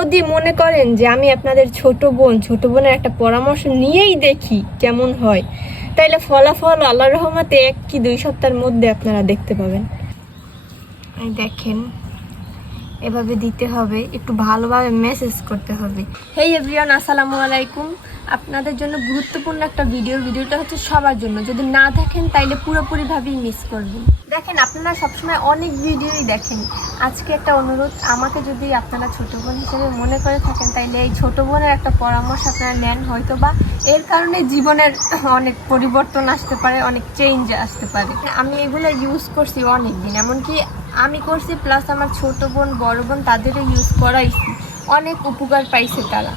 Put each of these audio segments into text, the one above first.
যদি মনে করেন যে আমি আপনাদের ছোট বোন, ছোট বোনের একটা পরামর্শ নিয়েই দেখি কেমন হয়। তাইলে ফলাফল আল্লাহ রহমতে এক কি দুই সপ্তাহের মধ্যে আপনারা দেখতে পাবেন। দেখেন, এভাবে দিতে হবে, একটু ভালোভাবে মেসেজ করতে হবে। হেই এভরিওয়ান আসসালামু আলাইকুম। আপনাদের জন্য গুরুত্বপূর্ণ একটা ভিডিও ভিডিওটা হচ্ছে সবার জন্য। যদি না দেখেন, তাইলে পুরোপুরিভাবেই মিস করবেন। দেখেন, আপনারা সবসময় অনেক ভিডিওই দেখেন। আজকে একটা অনুরোধ, আমাকে যদি আপনারা ছোট বোন হিসেবে মনে করে থাকেন, তাইলে এই ছোট বোনের একটা পরামর্শ আপনারা নেন হয়তো বা এর কারণে জীবনের অনেক পরিবর্তন আসতে পারে, অনেক চেঞ্জ আসতে পারে। আমি এগুলো ইউজ করছি অনেক দিন এমনকি আমি করছি প্লাস আমার ছোট বোন, বড় বোন, তাদেরও ইউজ করাইছি। অনেক উপকার পাইছে তারা।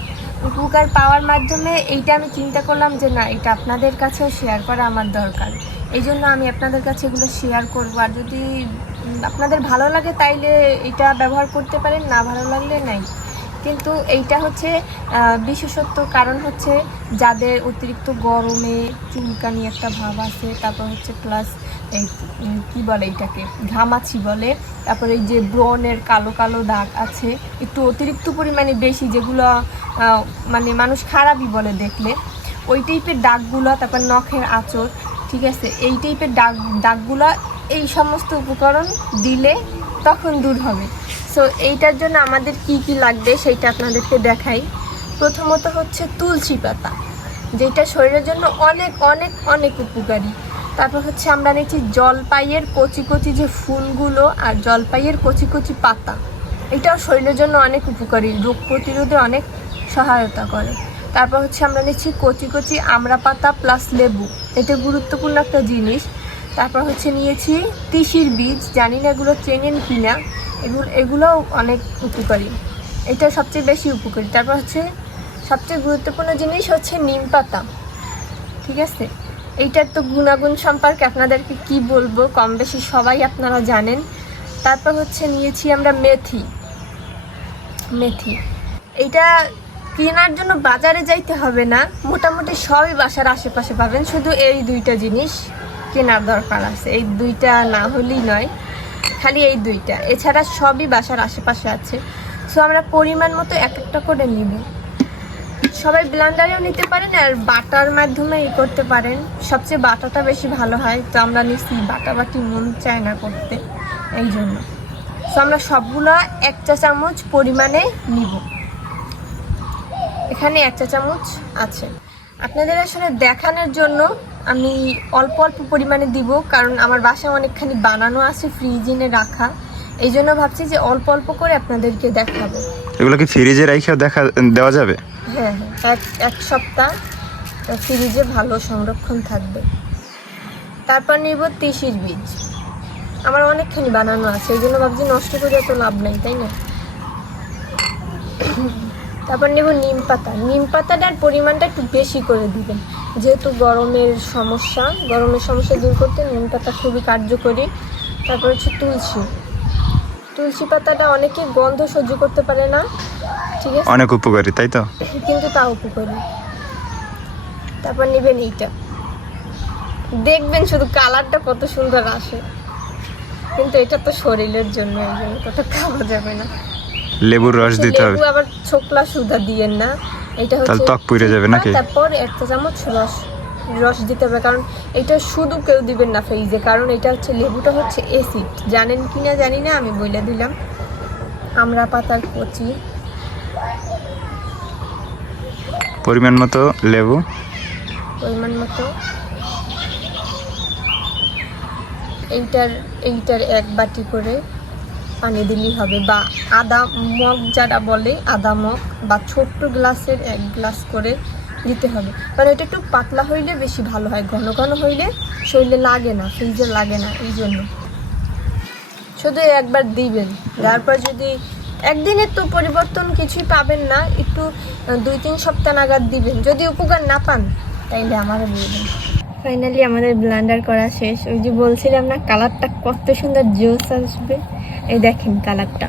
উপকার পাওয়ার মাধ্যমে এইটা আমি চিন্তা করলাম যে না, এটা আপনাদের কাছেও শেয়ার করা আমার দরকার। এই জন্য আমি আপনাদের কাছে এগুলো শেয়ার করব। আর যদি আপনাদের ভালো লাগে তাইলে এটা ব্যবহার করতে পারেন, না ভালো লাগলে নাই। কিন্তু এইটা হচ্ছে বিশেষত্ব। কারণ হচ্ছে যাদের অতিরিক্ত গরমে চুলকানি একটা ভাব আছে, তারপর হচ্ছে প্লাস এই কি বলে এটাকে ঘামাছি বলে। তারপরে এই যে ব্রণের কালো কালো দাগ আছে, একটু অতিরিক্ত পরিমাণে বেশি, যেগুলো মানে মানুষ খারাপই বলে দেখলে। ওই টাইপের দাগগুলো, তারপর নখের আঁচড় ঠিক আছে? এই টাইপের দাগ, দাগগুলো এই সমস্ত উপকরণ দিলে তখন দূর হবে। সো এইটার জন্য আমাদের কি কি লাগবে সেইটা আপনাদেরকে দেখাই। প্রথমত হচ্ছে তুলসী পাতা, যেটা শরীরের জন্য অনেক অনেক অনেক উপকারী। তারপর হচ্ছে আমরা নিচ্ছি জলপাইয়ের কচি কচি যে ফুলগুলো আর জলপাইয়ের কচি কচি পাতা, এটাও শরীরের জন্য অনেক উপকারী, রোগ প্রতিরোধে অনেক সহায়তা করে। তারপর হচ্ছে আমরা নিচ্ছি কচি কচি আমড়া পাতা প্লাস লেবু, এটা গুরুত্বপূর্ণ একটা জিনিস। তারপর হচ্ছে নিয়েছি তিসির বীজ, জানি না এগুলো চেনেন কি না এগুলো এগুলোও অনেক উপকারী। এটা সবচেয়ে বেশি উপকারী। তারপর হচ্ছে সবচেয়ে গুরুত্বপূর্ণ জিনিস হচ্ছে নিম পাতা। ঠিক আছে? এইটার তো গুণাগুণ সম্পর্কে আপনাদেরকে কি বলব? কম বেশি সবাই আপনারা জানেন। তারপর হচ্ছে নিয়েছি আমরা মেথি। মেথি। এটা কেনার জন্য বাজারে যাইতে হবে না। মোটামুটি সবই বাসার আশেপাশে পাবেন। শুধু এই দুইটা জিনিস কেনার দরকার আছে। এই দুইটা না হলেই নয়। খালি এই দুইটা। এছাড়া সবই বাসার আশেপাশে আছে। সো আমরা পরিমাণ মতো এক একটা করে নিব। সবাই ব্লান্ডারেও নিতে পারেন আর বাটার মাধ্যমে ই করতে পারেন। সবচেয়ে বাটাটা বেশি ভালো হয়। তো আমরা নিচ্ছি বাটা বাটি, মন চায় না করতে। এই জন্য। সো আমরা সবগুলো এক চা চামচ পরিমাণে নিব। এখানে এক চা চামচ আছে। আপনাদের আসলে দেখানোর জন্য আমি অল্প অল্প পরিমাণে দিব কারণ আমার বাসায় অনেকখানি বানানো আছে ফ্রিজিনে রাখা। এই জন্য ভাবছি যে অল্প অল্প করে আপনাদেরকে দেখাবো। এগুলো কি ফ্রিজে রেখেও দেখা দেওয়া যাবে? হ্যাঁ হ্যাঁ এক এক সপ্তাহ ফ্রিজে ভালো সংরক্ষণ থাকবে। তারপর নিব তিসির বীজ। আমার অনেকখানি বানানো আছে এই জন্য ভাবছি নষ্ট করে তো লাভ নাই তাই না? তারপর নেব নিম পাতা। নিম পাতাটার পরিমাণটা একটু বেশি করে দিবেন। যেহেতু গরমের সমস্যা গরমের সমস্যা দূর করতে নিম পাতা খুবই কার্যকরী। তারপর হচ্ছে তুলসী। তুলসী পাতাটা অনেকে গন্ধ সহ্য করতে পারে না ঠিক আছে? অনেক উপকারী তাই তো? কিন্তু তা উপকারী। তারপর নেবেন এইটা। দেখবেন শুধু কালারটা কত সুন্দর আসে। কিন্তু এটা তো শরীরের জন্য জন্য খাওয়া যাবে না। লেবুর রস দিতে হবে। আবার ছোকলা সুদা দিয়েন না। এটা তাহলে ত্বক পুড়ে যাবে নাকি? তারপর একটা চামচ রস রস দিতে হবে কারণ এটা শুধু কেউ দিবেন না ফ্রিজে কারণ এটা হচ্ছে লেবুটা হচ্ছে অ্যাসিড জানেন কি না জানি না আমি বলে দিলাম। আমরা পাতার কচি। পরিমাণ মতো লেবু। পরিমাণ মতো। এইটার এইটার এক বাটি করে। পানি দিলেই হবে বা আদা মগ যারা বলে, আদা মগ বা ছোট্ট গ্লাসের এক গ্লাস করে দিতে হবে। কারণ এটা একটু পাতলা হইলে বেশি ভালো হয়, ঘন ঘন হইলে শরীরে লাগে না ফ্রিজে লাগে না, এই জন্য। শুধু একবার দিবেন। তারপর যদি একদিনের তো পরিবর্তন কিছুই পাবেন না, একটু দুই তিন সপ্তাহ নাগাদ দিবেন। যদি উপকার না পান, তাইলে আমারও বলবেন ফাইনালি আমাদের ব্লান্ডার করা শেষ। ওই যে বলছিলাম না, কালারটা কত সুন্দর জোস আসবে। এই দেখেন কালারটা।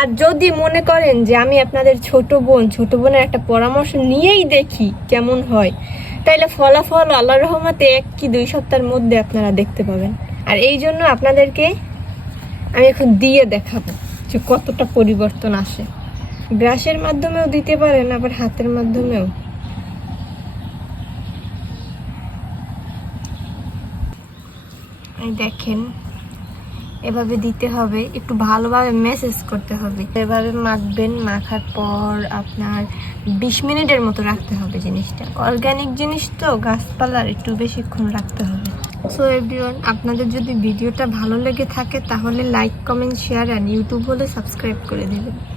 আর যদি মনে করেন যে আমি আপনাদের ছোট বোন, ছোট বোনের একটা পরামর্শ নিয়েই দেখি কেমন হয়, তাইলে ফলাফল আল্লাহ রহমতে এক কি দুই সপ্তাহের মধ্যে আপনারা দেখতে পাবেন। আর এই জন্য আপনাদেরকে আমি এখন দিয়ে দেখাবো যে কতটা পরিবর্তন আসে। ব্রাশের মাধ্যমেও দিতে পারেন, আবার হাতের মাধ্যমেও এই দেখেন, এভাবে দিতে হবে, একটু ভালোভাবে মেসেজ করতে হবে। এভাবে মাখবেন, মাখার পর আপনার বিশ মিনিটের মতো রাখতে হবে জিনিসটা। অর্গানিক জিনিস তো, গাছপালার একটু বেশিক্ষণ রাখতে হবে। সো এভরিওয়ান আপনাদের যদি ভিডিওটা ভালো লেগে থাকে, তাহলে লাইক কমেন্ট শেয়ার আর ইউটিউব হলে সাবস্ক্রাইব করে দেবেন।